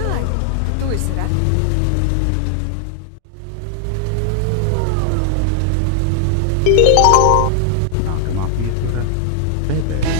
zināji? Tu esi reta. Nākamā pietura - Bebere.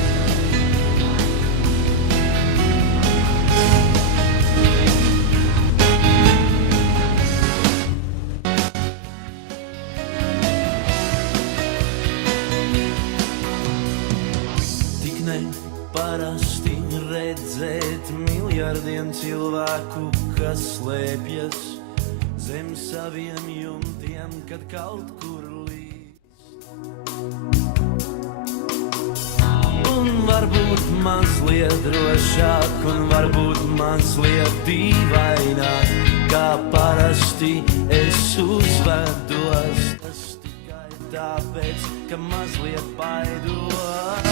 Tik neparasti redzēt miljardiem cilvēku, kas slēpjas zem saviem jumtiem, kad kaut kur līdz. Un varbūt mazliet drošāk, un varbūt mazliet dīvaināk, kā parasti es uzvedos. Tas tikai tāpēc, ka mazliet baidos.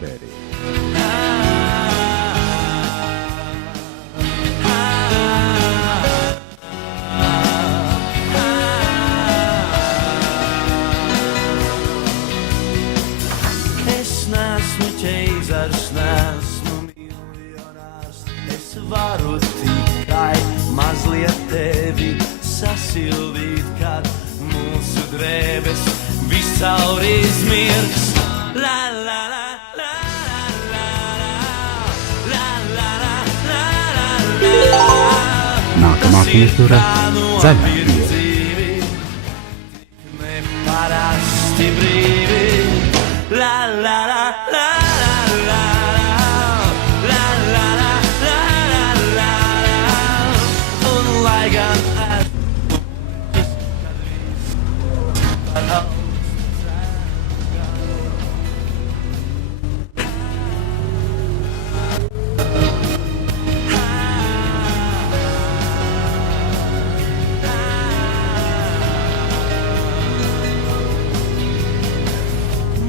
Bebere. Es neesmu ķeizars, neesmu miljonārs. Es varu tikai mazliet tevi sasildīt, kad mūsu drēbes viscaur izmirks. La la la la la la la la la la la. Nākamā pietura - Zaļā iela. Neparasti brīvi. La la la la la la la la la la la la. Un lai gan esmu par augstu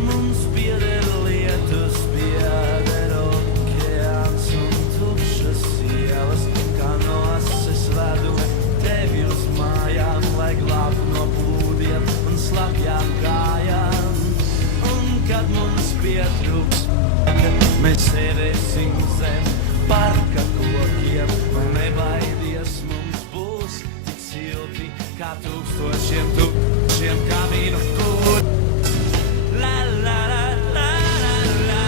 mums pieder lietus, pieder okeāns un tukšas ielas, kā noses vedu tevi uz mājām, lai glābtu no plūdiem un slapjām kājām. Un kad mums pietrūks, kad mēs sēdēsim zem parka kokiem, un nebaidies, mums būs tik silti, kā tūkstošiem kamīnu kur. La la la la la la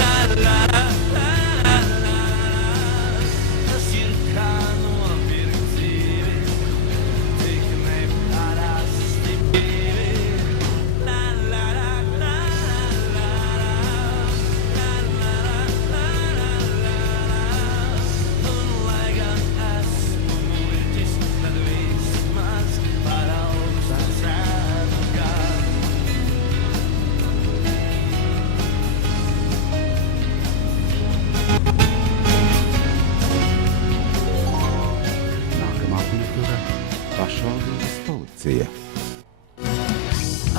la la la la. Tas ir kā nopirkt dzīvi, tik neparasti brīvi. La la la la la la la la la. Un lai gan esmu muļķis, tad vismaz par augstu ceru gadu. Nākamā pietura - Pašvaldības policija.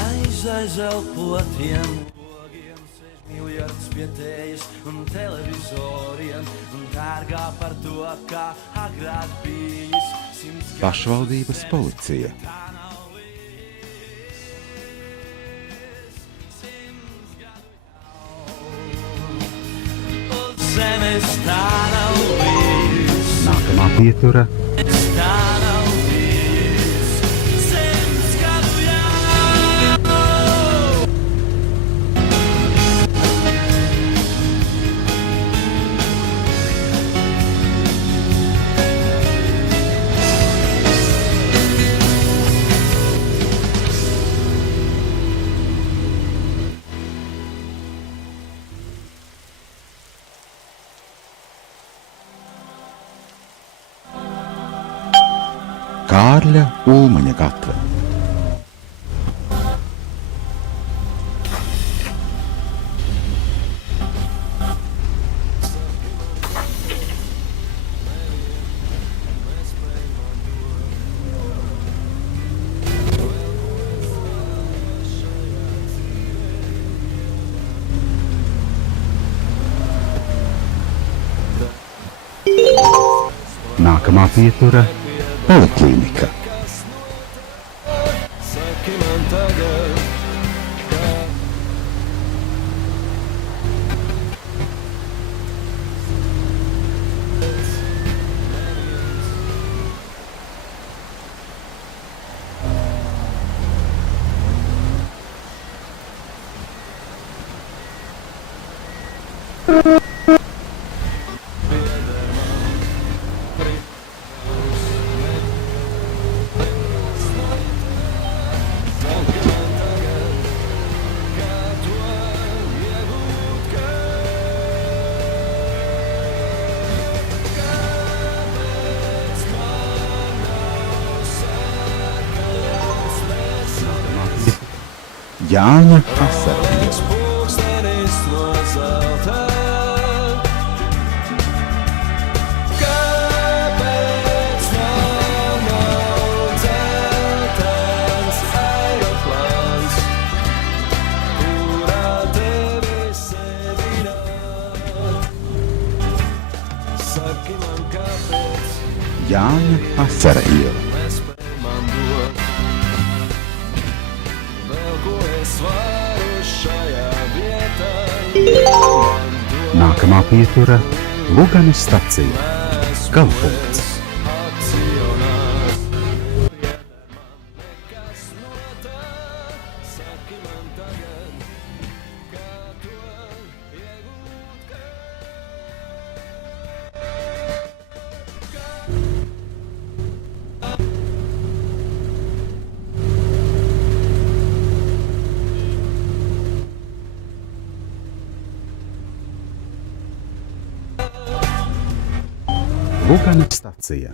Aiz elpotiem logiem sēž miljards pie tējas un televizoriem un tērgā par to, kā agrāk bijis 100 gadus. Pašvaldības policija. Tā nav viss, 100 gadu jau. Uz zemes tā nav viss, Nākamā pietura tā nav viss, 100 gadu jau. Kārļa Ulmaņa gatve. Nākamā pietura - Poliklīnika. Saki man tagad, kā Jāņa Asara iela. Pulkstenis no zelta. Kāpēc man nav dzeltens aeroplāns, kurā tevi sevināt? Saki man, kāpēc Jāņa Asara iela. nespēj man dot vēl, ko es varu šajā vietā. Nākamā pietura Luganes stacija. Galpunkts. Akcionārs. Pieder man nekas no tā. Saki man tagad, kā to iegūt. Luganes stacija.